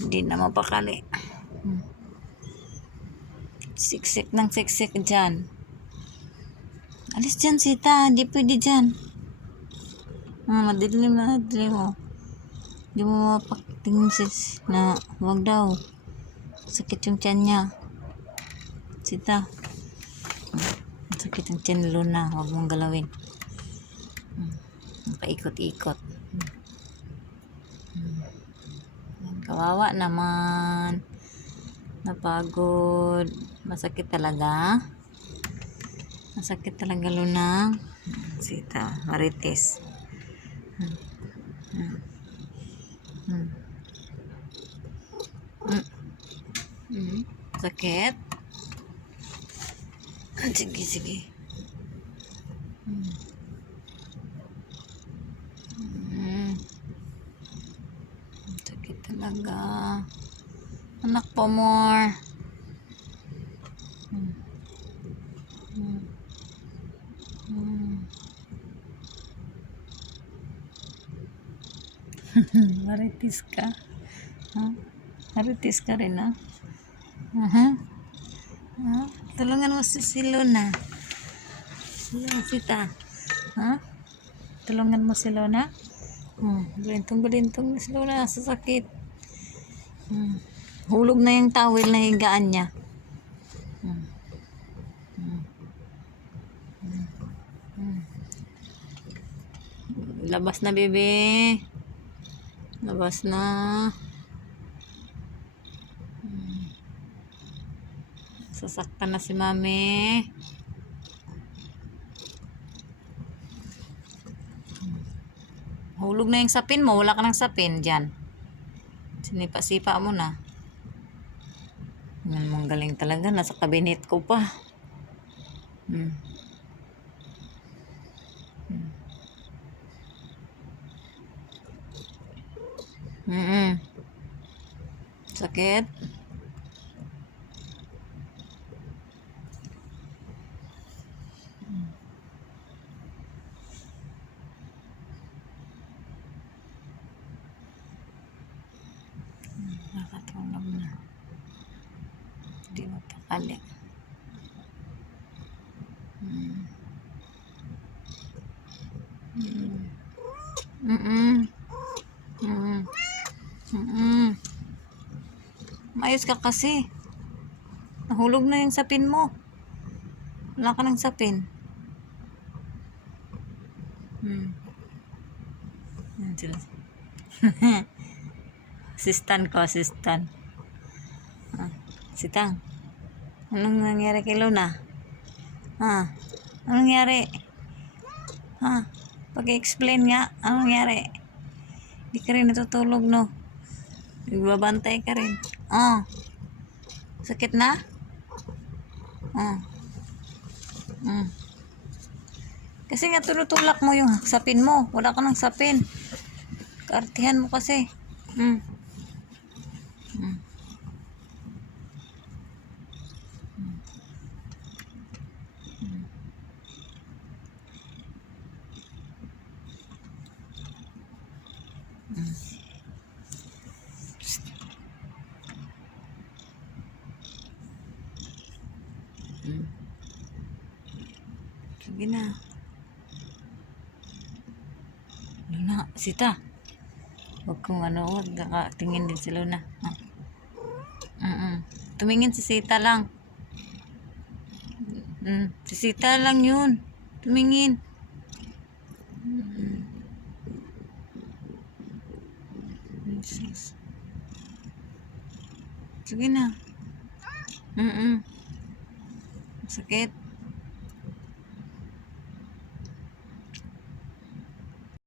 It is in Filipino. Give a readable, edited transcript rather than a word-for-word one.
Hindi na mapakali. Siksik ng siksik dyan. Alis dyan, Sita. Hindi pwede dyan. Madilim na madilim mo. Hindi mo mapatingin na huwag daw. Sakit yung tiyan niya. Sita. Sakit yung tiyan ni Luna. Huwag mong galawin. Paikot-ikot. Kawawa naman. Napagod. Masakit talaga. Masakit talaga, Luna. Sita. Marites. Sakit. Sige, sige. Sakit talaga. Anak po, more. Maritis ka. Maritis ka rin, ha? Tulungan mo si Luna. Sita. Tulungan mo si Luna. Balintong-balintong na si Luna sa sakit. Hulog na yung towel na higaan niya. Labas na, bebe. Labas na. Sasaktan na si mami. Hulog na yung sapin mo. Wala ka ng sapin dyan. Sinipa-sipa mo na. Yan mong galing talaga. Nasa kabinet ko pa. Sakit. Nakatulog na. Hindi mapakali. Mayos ka kasi. Nahulog na yung sapin mo. Wala ka ng sapin. Yan sila. Assistant ko, assistant. Sitang. Anong nangyari kay Luna? Anong nangyari? Pag-explain nga. Anong nangyari? Hindi ka rin natutulog, no? Nagbabantay ka rin. Sakit na? Kasi nga tunutulak mo yung sapin mo. Wala ka ng sapin. Kaartihan mo kasi. Sige na. Luna, Sita. Huwag kong huwag nakatingin din si Luna. Tumingin si Sita lang. Si Sita lang yun. Tumingin. Sige na. Sakit.